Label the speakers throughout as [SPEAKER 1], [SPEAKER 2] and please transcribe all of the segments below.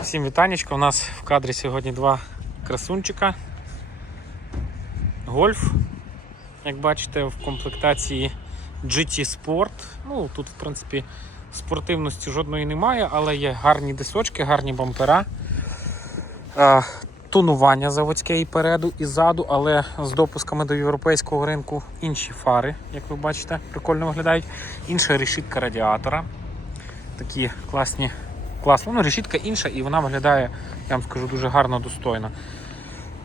[SPEAKER 1] Всім вітанечко. У нас в кадрі сьогодні два красунчика. Гольф, як бачите, в комплектації GT Sport. Ну, тут, в принципі, спортивності жодної немає, але є гарні дисочки, гарні бампера. Тонування заводське і переду, і ззаду, але з допусками до європейського ринку інші фари, як ви бачите, прикольно виглядають. Інша решітка радіатора. Такі класні класно. Ну, решітка інша і вона виглядає, я вам скажу, дуже гарно, достойно.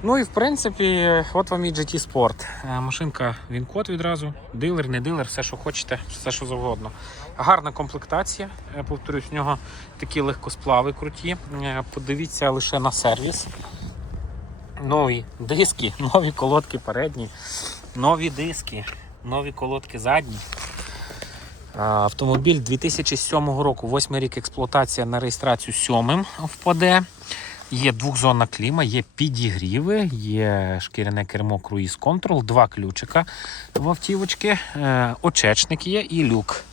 [SPEAKER 1] Ну і в принципі, от вам і GT Sport. Е, Машинка він-код відразу, дилер, не дилер, все, що хочете, все, що завгодно. Гарна комплектація. Е, Повторюсь, в нього такі легкосплави круті. Е, Подивіться лише на сервіс. Нові диски, нові колодки передні, нові диски, нові колодки задні. Автомобіль 2007 року, 8 рік експлуатація на реєстрацію 7 впаде. Є двохзонна кліма, є підігріви, є шкіряне кермо Cruise Control, два ключика в автівочки, е, очечник є і люк.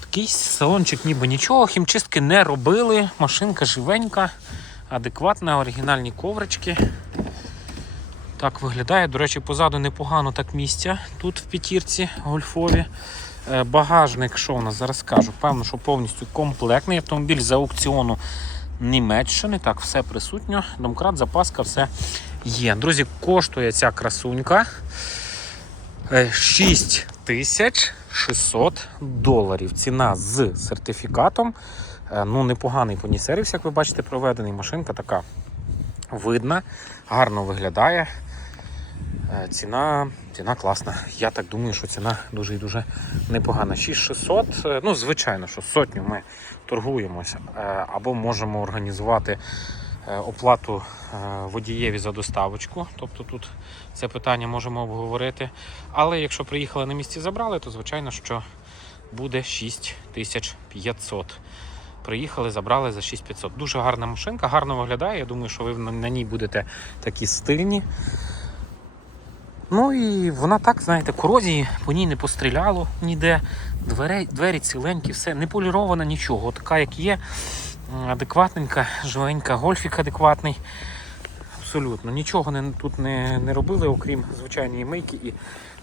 [SPEAKER 1] Такий салончик ніби нічого, хімчистки не робили, машинка живенька, адекватна, оригінальні коврички. Так виглядає. До речі, позаду непогано так місця тут в п'ятірці гольфові. Е, Багажник, що у нас зараз скажу? Певно, що повністю комплектний автомобіль з аукціону Німеччини. Так, все присутньо. Домкрат, запаска, все є. Друзі, коштує ця красунька е, 6600 доларів. Ціна з сертифікатом. Е, Ну, непоганий понісервіс, як ви бачите, проведений. Машинка така видна, гарно виглядає. Е, Ціна, ціна класна. Я так думаю, що ціна дуже і дуже непогана. 6600. е, Ну, звичайно, що сотню ми торгуємося. е, Або можемо організувати оплату водієві за доставочку. Тобто тут це питання можемо обговорити. Але якщо приїхали на місці забрали, то звичайно, що буде 6500. Приїхали, забрали за 6500. Дуже гарна машинка, гарно виглядає. Я думаю, що ви на ній будете такі стильні. Ну і вона так, знаєте, корозії по ній не постріляло ніде. Двері, двері ціленькі, все, не полірована нічого. Така, як є, адекватненька, живенька, гольфік адекватний. Абсолютно. Нічого не, тут не, не робили, окрім звичайної мийки і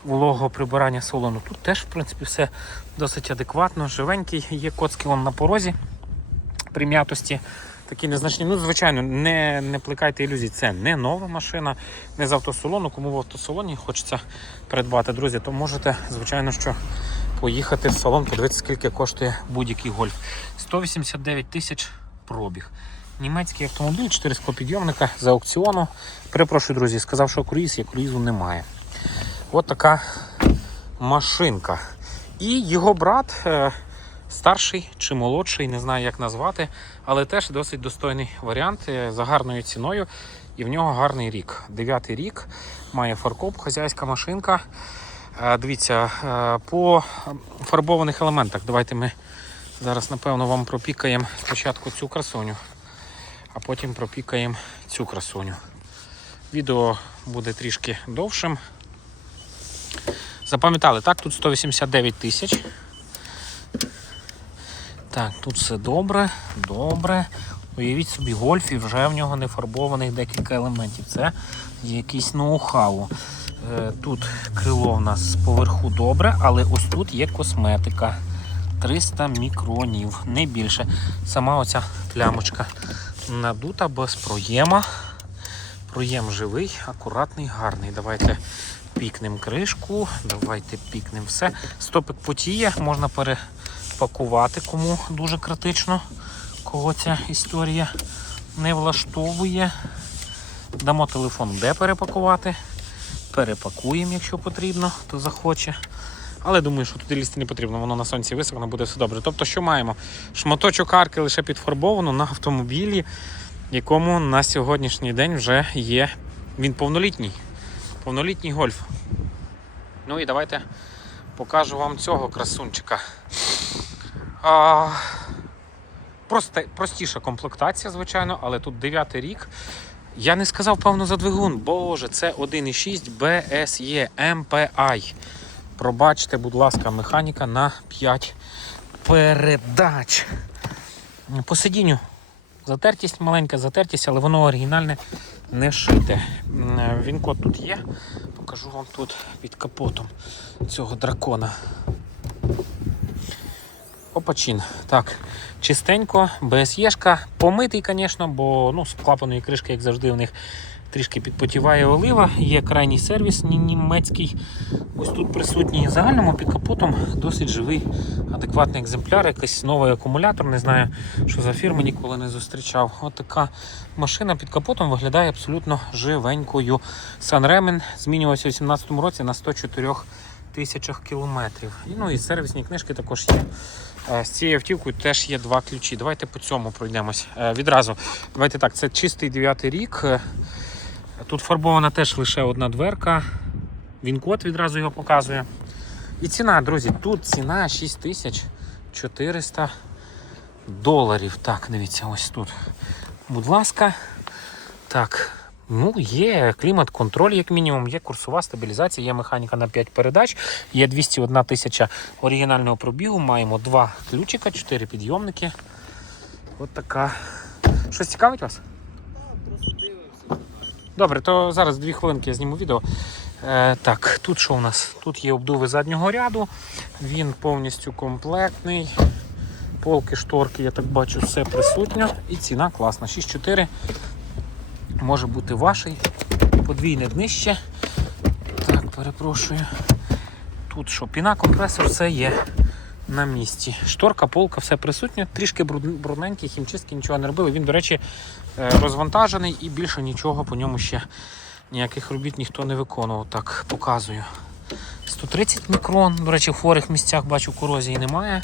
[SPEAKER 1] вологого прибирання салону. Тут теж, в принципі, все досить адекватно, живенький, є коцки вон на порозі при м'ятості. Такі незначні. Ну, звичайно, не, не плекайте ілюзій. Це не нова машина, не з автосалону. Кому в автосалоні хочеться придбати, друзі, то можете, звичайно, що поїхати в салон, подивитися, скільки коштує будь-який гольф. 189 тисяч пробіг. Німецький автомобіль, 4 склопідйомника з аукціону. Перепрошую, друзі, сказав, що круїз є, круїзу немає. От така машинка. І його брат. Старший чи молодший, не знаю як назвати, але теж досить достойний варіант е, за гарною ціною. І в нього гарний рік. Дев'ятий рік, має фаркоп, хазяйська машинка. Е, Дивіться, е, по фарбованих елементах. Давайте ми зараз, напевно, вам пропікаємо спочатку цю красуню, а потім пропікаємо цю красуню. Відео буде трішки довшим. Запам'ятали, так, тут 189 тисяч. Так, тут все добре, добре. Уявіть собі, гольф і вже в нього не фарбованих декілька елементів. Це якийсь ноу-хау. Е, Тут крило в нас поверху добре, але ось тут є косметика. 300 мікронів, не більше. Сама оця плямочка надута без проєма. Проєм живий, акуратний, гарний. Давайте пікнемо кришку, давайте пікнемо все. Стопик потіє, можна перепакувати, кому дуже критично, кого ця історія не влаштовує. Дамо телефон, де перепакувати. Перепакуємо, якщо потрібно, хто захоче. Але думаю, що туди лізти не потрібно, воно на сонці висохне, буде все добре. Тобто, що маємо? Шматочок арки лише підфарбовано на автомобілі, якому на сьогоднішній день вже є. Він повнолітній. Повнолітній гольф. Ну і давайте покажу вам цього красунчика. А, просте, простіша комплектація, звичайно, але тут 9 рік. Я не сказав, певно, за двигун. Боже, це 1,6 BSE MPI. Пробачте, будь ласка, механіка на 5 передач. По сидінню Затертість маленька, затертість, але воно оригінальне не шите. Він код тут є. Покажу вам тут під капотом цього дракона. Опачин. Так, чистенько, без єшка. Помитий, звісно, бо ну, з клапаної кришки, як завжди, у них трішки підпотіває олива. Є крайній сервіс німецький. Ось тут присутній загальному під капотом досить живий, адекватний екземпляр, якийсь новий акумулятор. Не знаю, що за фірма ніколи не зустрічав. От така машина під капотом виглядає абсолютно живенькою. Санремен змінювався у 2018 році на 104 тисячах кілометрів. Ну і сервісні книжки також є. Е, З цією автівкою теж є два ключі. Давайте по цьому пройдемось. Е, Відразу. Давайте так, це чистий 9 рік. Е, Тут фарбована теж лише одна дверка. Він код відразу його показує. І ціна, друзі, тут ціна 6400 доларів. Так, дивіться, ось тут. Будь ласка. Так. Ну, є клімат-контроль, як мінімум, є курсова стабілізація, є механіка на 5 передач, є 201 тисяча оригінального пробігу, маємо два ключика, 4 підйомники. От така. Щось цікавить вас?
[SPEAKER 2] Просто дивимося.
[SPEAKER 1] Добре, то зараз дві хвилинки я зніму відео. Е, так, тут що у нас? Тут є обдуви заднього ряду, він повністю комплектний. Полки, шторки, я так бачу, все присутньо. І ціна класна. 6,4 може бути ваший. Подвійне днище. Так, перепрошую. Тут що, піна, компресор, все є на місці. Шторка, полка, все присутнє. Трішки брудненький, хімчистки нічого не робили. Він, до речі, е, розвантажений і більше нічого по ньому ще ніяких робіт ніхто не виконував. Так, показую. 130 мікрон. До речі, в хворих місцях бачу корозії немає.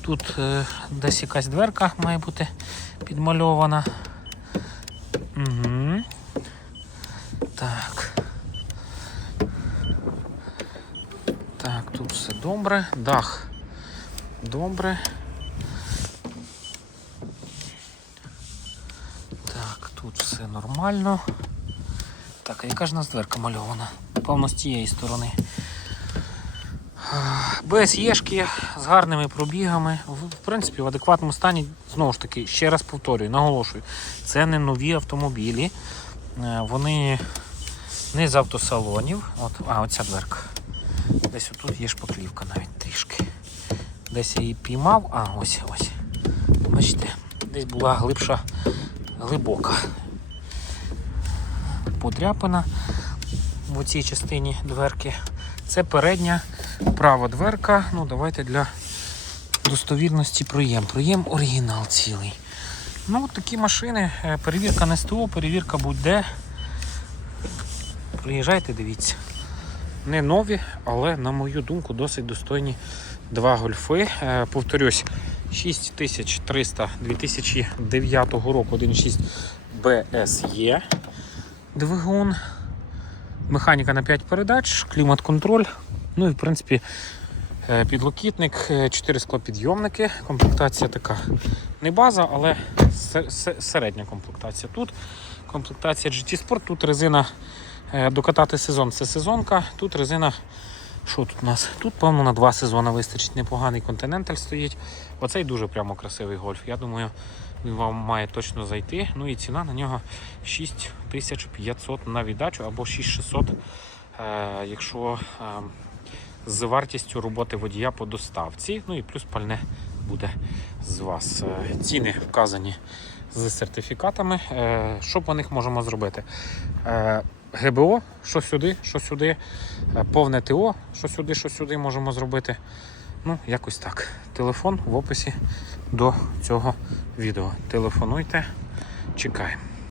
[SPEAKER 1] Тут е, десь якась дверка має бути підмальована. Угу. Так. Так, тут все добре. Дах добре. Так, тут все нормально. Так, а яка ж нас дверка мальована? Певно, з тієї сторони. Без єшки, з гарними пробігами. В в принципі, в адекватному стані, знову ж таки, ще раз повторюю, наголошую, це не нові автомобілі. Е, Вони не з автосалонів. От, а, оця дверка. Десь отут є шпаклівка навіть трішки. Десь я її піймав, а ось ось. Бачите, десь була глибша, глибока подряпина в цій частині дверки. Це передня права дверка. Ну, давайте для достовірності проєм. Проєм оригінал цілий. Ну, такі машини. Е, Перевірка на СТО, перевірка будь-де. Приїжджайте, дивіться. Не нові, але, на мою думку, досить достойні два гольфи. Е, Повторюсь, 6300 2009 року 1.6 BSE двигун, механіка на 5 передач, клімат-контроль. Ну і в принципі е, підлокітник, 4 склопідйомники. Комплектація така не база, але се- се- середня комплектація. Тут комплектація GT Sport, тут резина е, докатати сезон це сезонка, тут резина. Що тут у нас? Тут, певно, на два сезони вистачить непоганий континенталь стоїть. Оцей дуже прямо красивий гольф. Я думаю, він вам має точно зайти. Ну і ціна на нього 6500 на віддачу або 6600, е, якщо е, з вартістю роботи водія по доставці. Ну і плюс пальне буде з вас. Е, Ціни вказані з сертифікатами. Е, Що по них можемо зробити? ГБО, що сюди, що сюди, Е, повне ТО, що сюди, що сюди можемо зробити. Ну, якось так. Телефон в описі до цього відео. Телефонуйте, чекаємо.